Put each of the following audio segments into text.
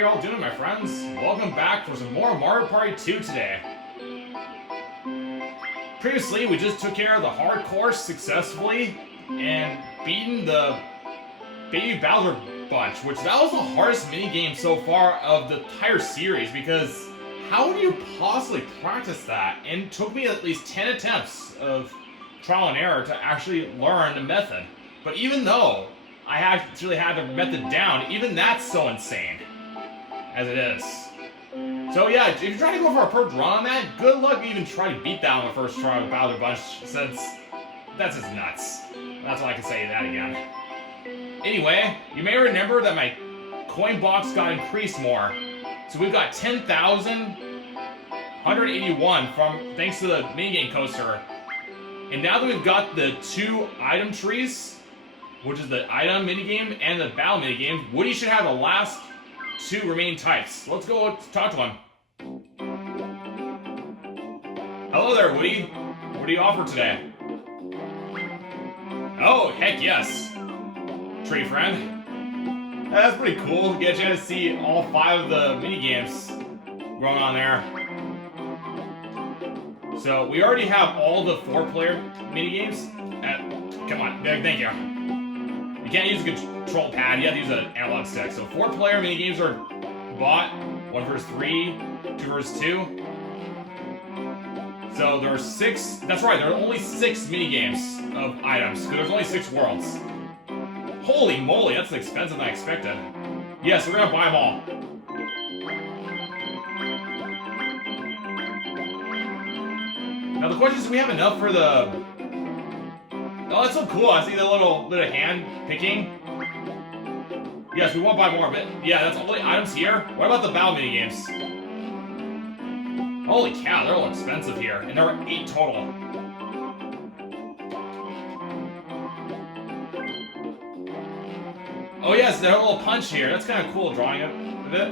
you all doing, my friends? Welcome back for some more Mario Party 2 today. Previously, we just took care of the hard course successfully and beaten the Baby Bowser bunch, which that was the hardest minigame so far of the entire series, because how would you possibly practice that? And it took me at least 10 attempts of trial and error to actually learn the method. But even though I actually had the method down, even that's so insane as it is. So yeah, if you're trying to go for a perfect run on that, good luck even trying to beat that on the first try with Bowser Bunch, since that's just nuts. That's all I can say to that again. Anyway, you may remember that my coin box got increased more. So we've got 10,181 from thanks to the minigame coaster. And now that we've got the 2 item trees, which is the item minigame and the battle minigame, Woody should have the last 2 remaining types. Let's go talk to him. Hello there, Woody. What do you offer today? Oh, heck yes. Tree friend. That's pretty cool. Get a chance to see all 5 of the minigames going on there. So we already have all the 4-player minigames. Come on, thank you. You can't use a control pad, you have to use an analog stick. So 4-player minigames are bought, 1 versus 3, 2 versus 2. So there are 6, that's right, there are only 6 minigames of items, because there's only 6 worlds. Holy moly, that's expensive than I expected. Yes, we're gonna buy them all. Now the question is, do we have enough for the... Oh, that's so cool. I see the little bit of hand picking. Yes, we won't buy more, but yeah, that's all the items here. What about the battle minigames? Holy cow, they're all expensive here. And there are 8 total. Oh yes, there's a little punch here. That's kind of cool, drawing it a bit.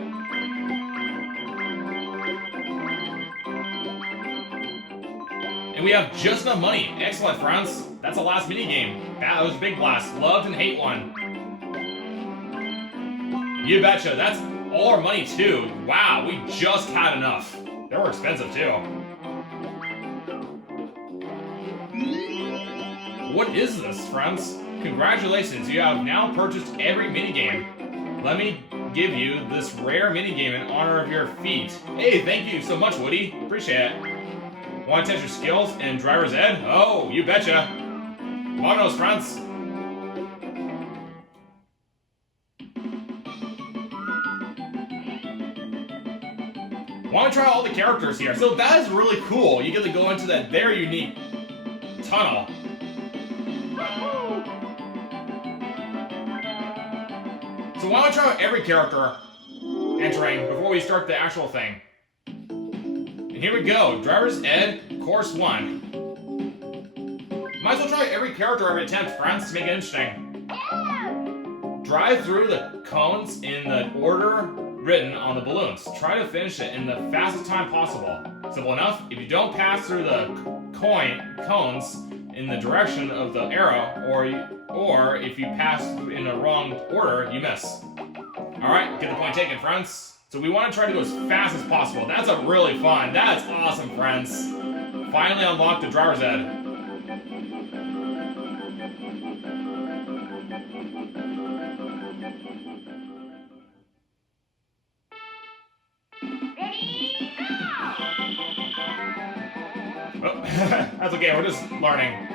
And we have just enough money. Excellent, friends. That's the last minigame. That was Big Blast. Loved and hate one. You betcha. That's all our money, too. Wow, we just had enough. They were expensive, too. What is this, friends? Congratulations, you have now purchased every minigame. Let me give you this rare minigame in honor of your feat. Hey, thank you so much, Woody. Appreciate it. Want to test your skills in driver's ed? Oh, you betcha. Vamonos, friends. Want to try all the characters here. So that is really cool. You get to go into that very unique tunnel. So why don't we try out every character entering before we start the actual thing? And here we go, Driver's Ed, Course 1. Might as well try every character every attempt, friends, to make it interesting. Drive through the cones in the order written on the balloons. Try to finish it in the fastest time possible. Simple enough. If you don't pass through the cones in the direction of the arrow, or if you pass in the wrong order, you miss. Alright, get the point taken, friends. So we want to try to go as fast as possible. That's a really fun. That's awesome, friends. Finally unlocked the driver's ed. Oh, that's okay, we're just learning.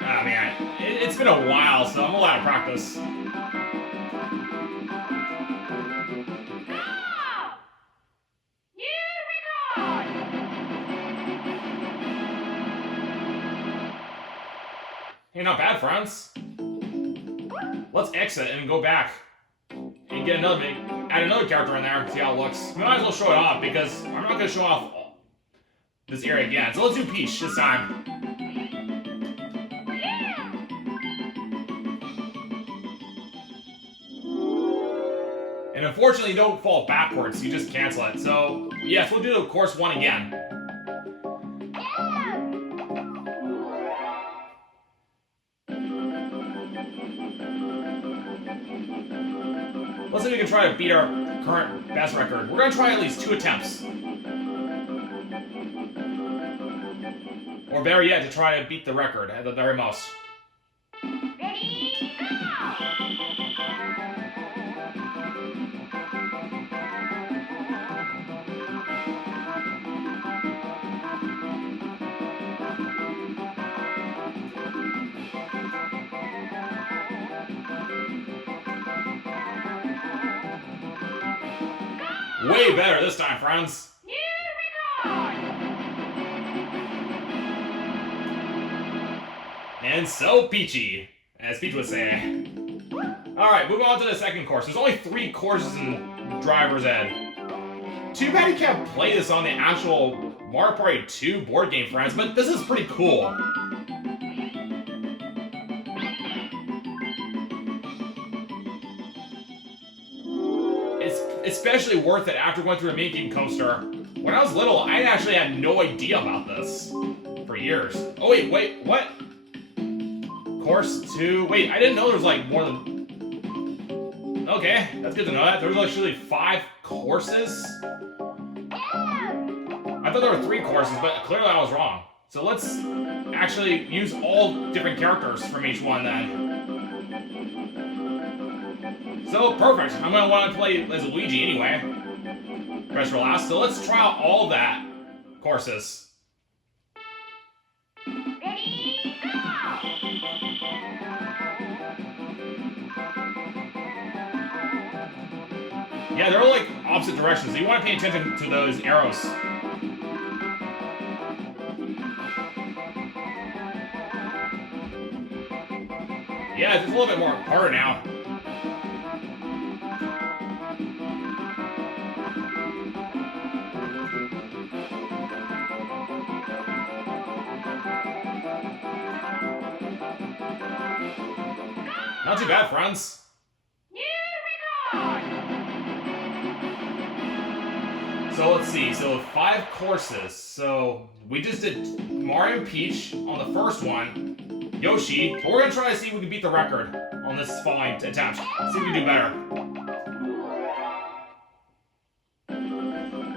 Oh man, it's been a while, so I'm a lot of practice. Hey, not bad, friends. Let's exit and go back and get add another character in there, see how it looks. We might as well show it off because I'm not gonna show off this area again. So let's do Peach this time. And unfortunately, you don't fall backwards, you just cancel it. So Yes, we'll do course 1 again. Let's see if we can try to beat our current best record. We're going to try at least 2 attempts. Or better yet, to try to beat the record at the very most. Ready, go! Way better this time, friends. New record! And so peachy, as Peach would say. Alright, moving on to the second course. There's only 3 courses in Driver's Ed. Too bad you can't play this on the actual Mario Party 2 board game, friends, but this is pretty cool. It's especially worth it after going through the minigame coaster. When I was little, I actually had no idea about this for years. Oh wait, what? Course 2. Wait, I didn't know there was like more than... Okay, that's good to know that. There was actually 5 courses. I thought there were 3 courses, but clearly I was wrong. So let's actually use all different characters from each one then. So, perfect. I'm going to want to play as Luigi anyway. Press for last. So let's try out all that courses. Ready, go! Yeah, they're all like opposite directions, so you want to pay attention to those arrows. Yeah, it's a little bit more harder now. Not too bad, friends. New record! So let's see. So 5 courses. So we just did Mario and Peach on the first one. Yoshi. But we're gonna try to see if we can beat the record on this following attempt. See if we can do better.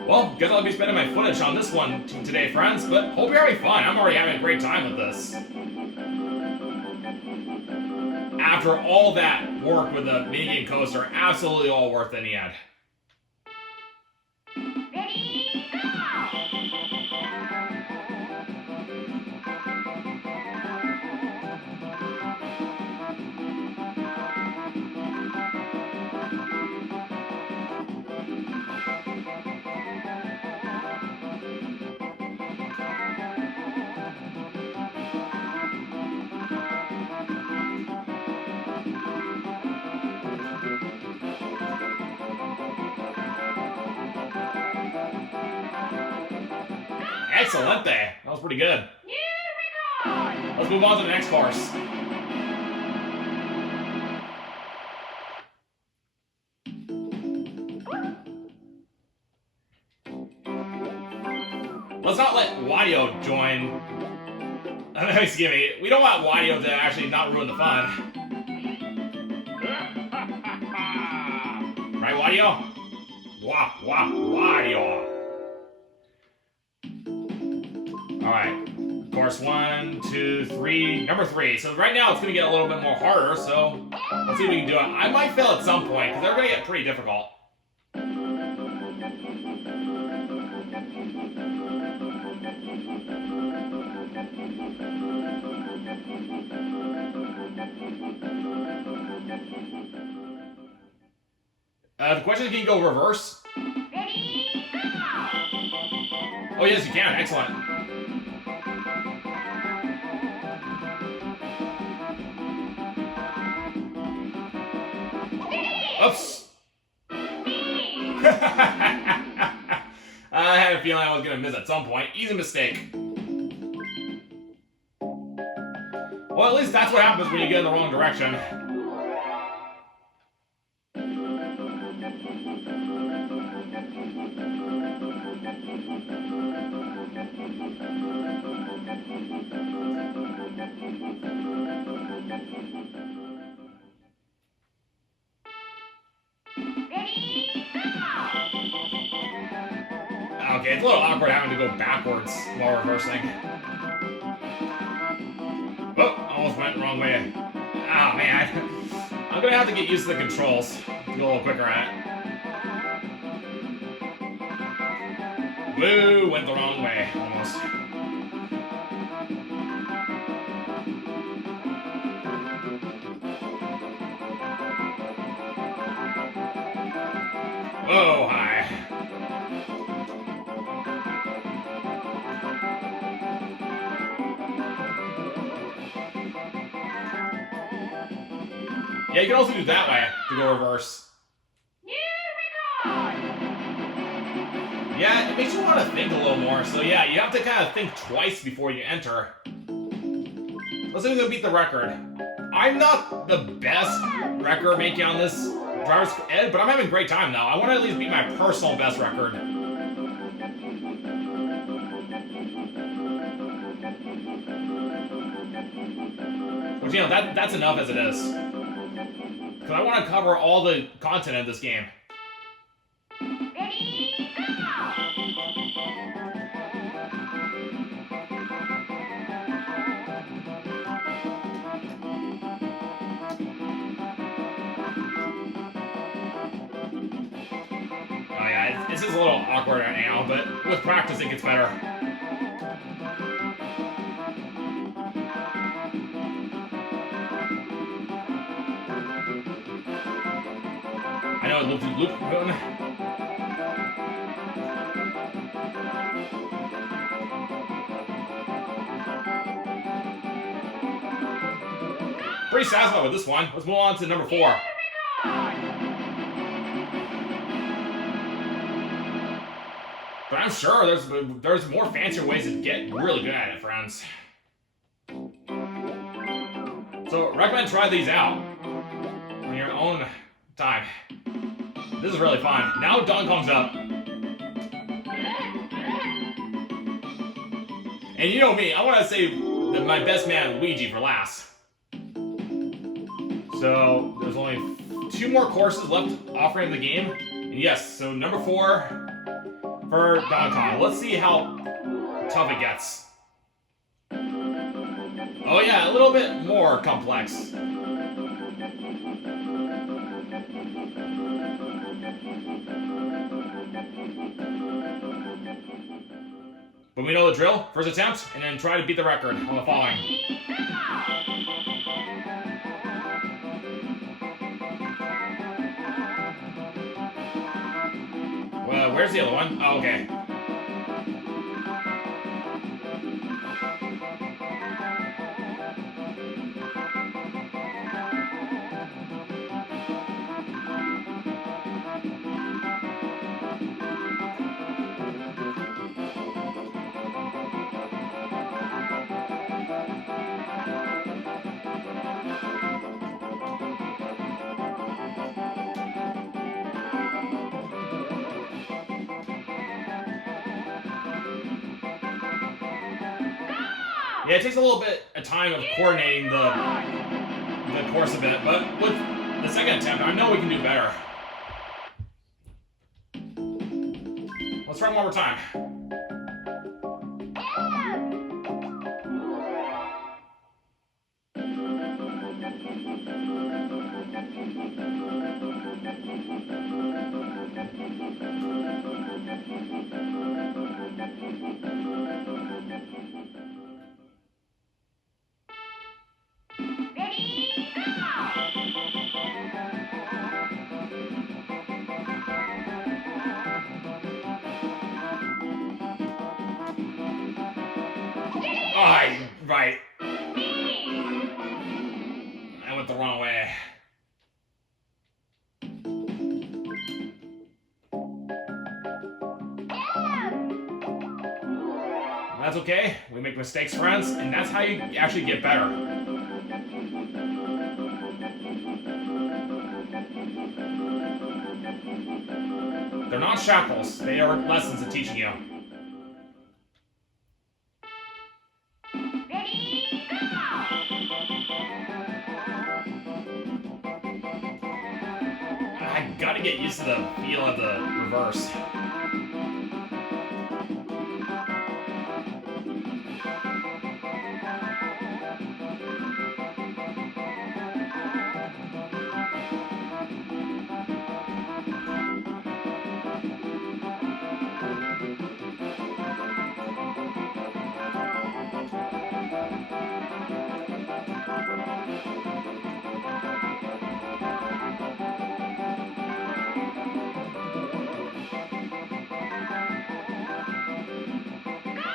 Well, guess I'll be spending my footage on this one today, friends. But hope you're having fun. I'm already having a great time with this. After all that work with the minigame coaster, absolutely all worth it in the end. Ready, go! Excellent there. That was pretty good. New record! Let's move on to the next course. Let's not let Wario join. Excuse me. We don't want Wario to actually not ruin the fun. Right, Wario? Wario. Alright. Course 1, 2, 3. Number 3. So right now it's going to get a little bit more harder, so let's see if we can do it. I might fail at some point, because they're going to get pretty difficult. The question is, can you go reverse? Ready, go! Oh yes, you can. Excellent. Oops. I had a feeling I was going to miss at some point. Easy mistake. Well, at least that's what happens when you get in the wrong direction. Ready, go! Okay, it's a little awkward having to go backwards while reversing. Oh, almost went the wrong way. Oh man. I'm gonna have to get used to the controls. Go a little quicker at it. Woo, went the wrong way, almost. Whoa, hi. Yeah, you can also do that way to go reverse. New record! Yeah, it makes you want to think a little more. So yeah, you have to kind of think twice before you enter. Let's see who's gonna beat the record. I'm not the best record making on this driver's ed, but I'm having a great time now. I want to at least beat my personal best record. Which, you know, that's enough as it is. Because I want to cover all the content of this game. Ready, go! Oh yeah, this is a little awkward right now, but with practice it gets better. I know it loop. Pretty satisfied with this one. Let's move on to number 4. Record! But I'm sure there's more fancier ways to get really good at it, friends. So recommend try these out on your own time. This is really fun. Now Donkey Kong's up. And you know me, I want to save my best man Luigi for last. So there's only 2 more courses left offering the game. And yes, so number 4 for Donkey Kong. Let's see how tough it gets. Oh yeah, a little bit more complex. But we know the drill. First attempt, and then try to beat the record on the following. Well, where's the other one? Oh, okay. Yeah, it takes a little bit of time of coordinating the course a bit, but with the second attempt, I know we can do better. Let's try one more time. Ready, go! Right. I went the wrong way. That's okay. We make mistakes, friends, and that's how you actually get better. They're not shackles. They are lessons of teaching you. I gotta get used to the feel of the reverse.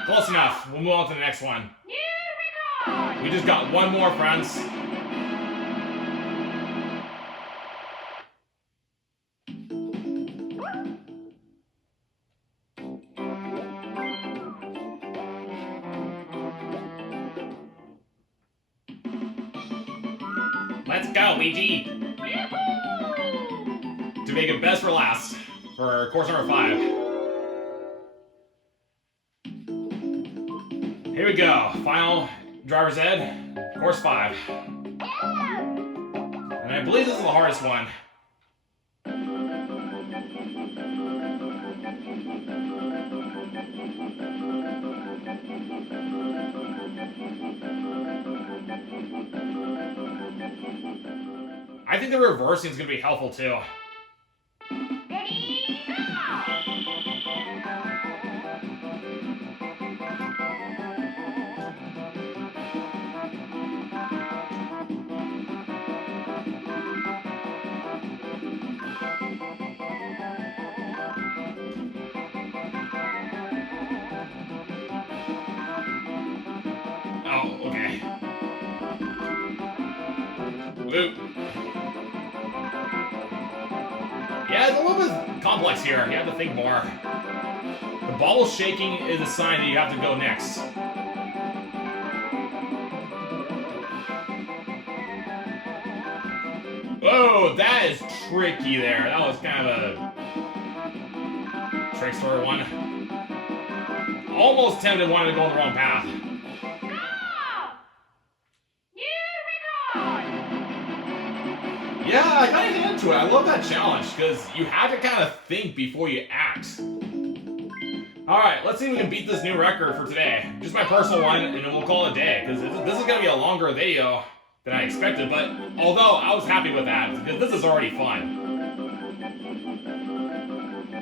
Close enough. We'll move on to the next one. New record. We just got one more, friends. Let's go, Ouija! To make it best for last for course number 5. Here we go. Final driver's ed, course 5. And I believe this is the hardest one. I think the reversing is going to be helpful too. Ready, go! Oh, okay. Oop. Yeah, it's a little bit complex here. You have to think more. The ball shaking is a sign that you have to go next. Whoa, that is tricky there. That was kind of a trickster one. Almost tempted wanted to go on the wrong path. Go! New record. Yeah, I kind of get into it. I love that challenge because you have to kind of think before you act. All right, let's see if we can beat this new record for today. Just my personal one, and then we'll call it a day because this is going to be a longer video than I expected. But although I was happy with that because this is already fun.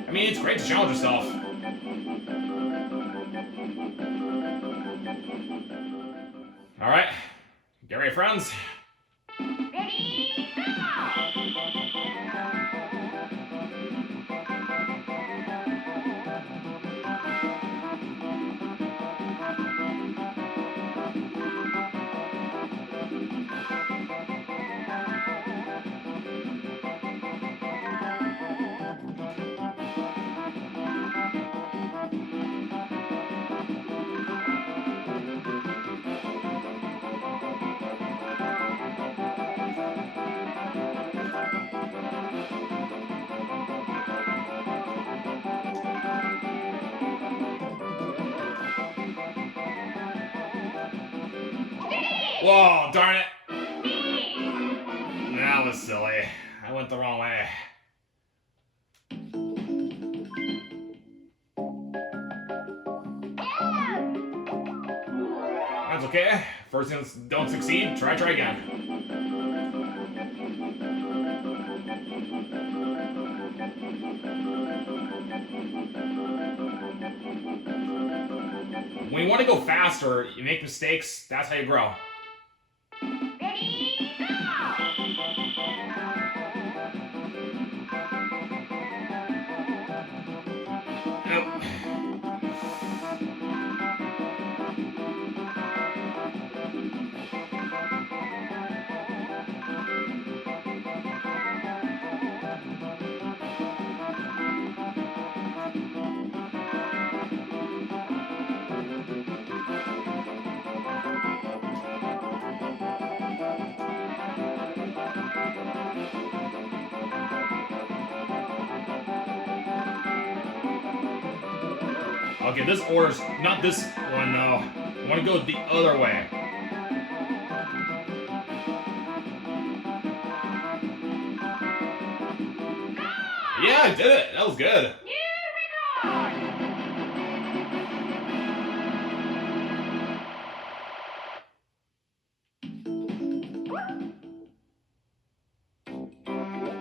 I mean, it's great to challenge yourself. All right, get ready, friends. Ready, go! Whoa, darn it. Me. That was silly. I went the wrong way. That's okay. First things don't succeed, try again. When you want to go faster, you make mistakes, that's how you grow. Ready, go! Nope. Okay, this order's not this one though. I want to go the other way. Go! Yeah, I did it. That was good. New record.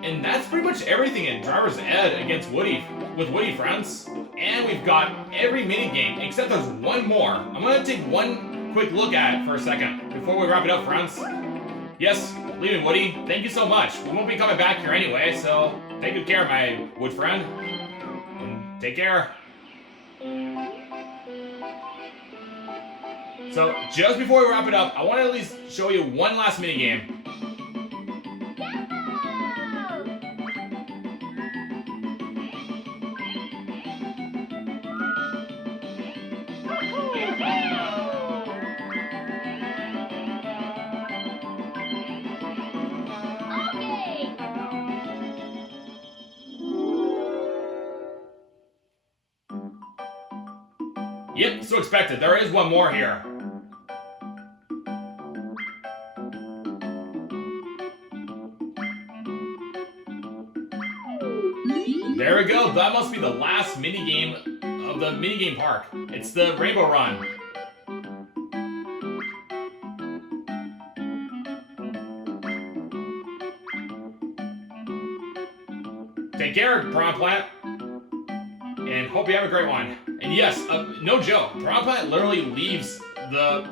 And that's pretty much everything in Driver's Ed against Woody, with Woody, friends. And we've got every mini game, except there's one more. I'm gonna take one quick look at it for a second before we wrap it up, friends. Yes, leaving Woody, thank you so much. We won't be coming back here anyway, so take good care, my wood friend. And take care. So, just before we wrap it up, I want to at least show you one last mini game. Yep, so expected. There is one more here. There we go. That must be the last minigame of the minigame park. It's the Rainbow Run. Take care, Piranha Plant. And hope you have a great one. And yes, no joke, Piranha Plant literally leaves the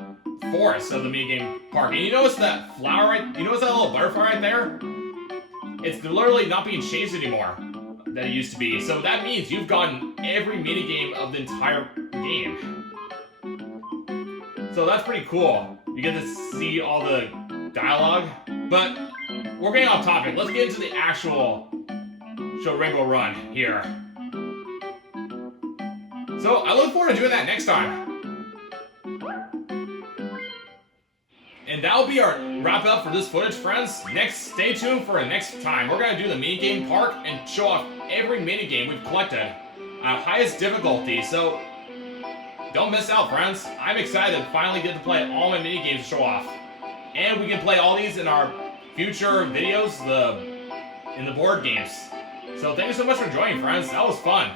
forest of the minigame park. And you notice that flower right, you notice that little butterfly right there? It's literally not being chased anymore that it used to be. So that means you've gotten every minigame of the entire game. So that's pretty cool. You get to see all the dialogue. But we're getting off topic. Let's get into the actual show Rainbow Run here. So I look forward to doing that next time. And that'll be our wrap up for this footage, friends. Next, stay tuned for the next time. We're gonna do the minigame park and show off every minigame we've collected at highest difficulty. So don't miss out, friends. I'm excited to finally get to play all my minigames to show off. And we can play all these in our future videos, in the board games. So thank you so much for joining, friends. That was fun.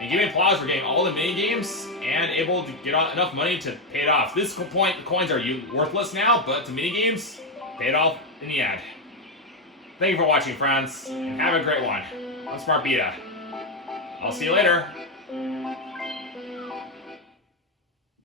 And give me applause for getting all the mini games and able to get enough money to pay it off. This point, the coins are worthless now, but the mini games paid off in the end. Thank you for watching, friends, and have a great one. I'm Smart Beta. I'll see you later.